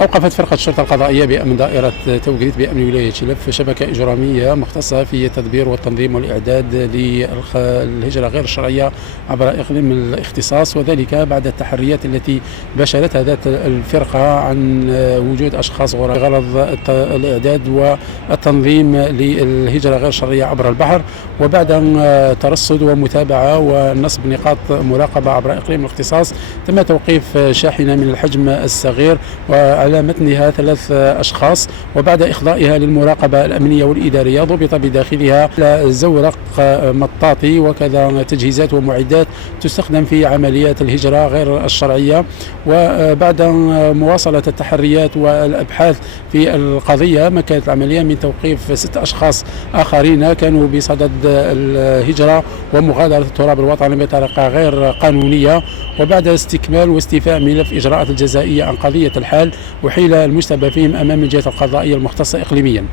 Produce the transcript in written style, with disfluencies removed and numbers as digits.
أوقفت فرقة الشرطة القضائية بأمن دائرة توقيت بأمن ولاية شلف شبكة إجرامية مختصة في التدبير والتنظيم والإعداد للهجرة غير الشرعية عبر إقليم الاختصاص، وذلك بعد التحريات التي باشرتها ذات الفرقة عن وجود أشخاص غرض الإعداد والتنظيم للهجرة غير الشرعية عبر البحر، وبعد ترصد ومتابعة ونصب نقاط مراقبة عبر إقليم الاختصاص تم توقيف شاحنة من الحجم الصغير وعلى متنها 3 أشخاص، وبعد إخضائها للمراقبة الأمنية والإدارية ضبط بداخلها زورق مطاطي وكذا تجهيزات ومعدات تستخدم في عمليات الهجرة غير الشرعية. وبعد مواصلة التحريات والأبحاث في القضية مكنت العملية من توقيف 6 أشخاص آخرين كانوا بصدد الهجرة ومغادرة التراب الوطني بطريقة غير قانونية. وبعد استكمال واستيفاء ملف إجراءات الجزائية عن قضية الحال، وحيل المشتبه فيهم أمام الجهات القضائية المختصة إقليميا.